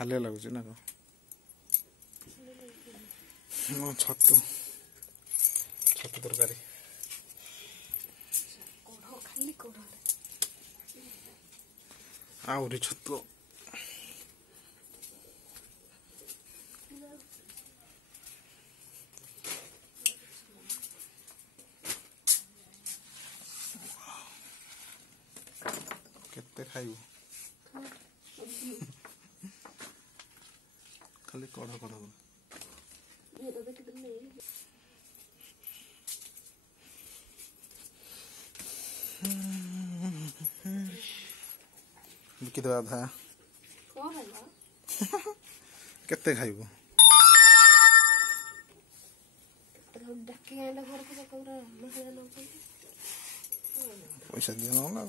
हालिया लगुच ना को छतु छतु तरकारी आहरी छतु केते खाइबू खाली कढ़ कढ़ बिकी दवा था केते खाइबू पैसा दिया ना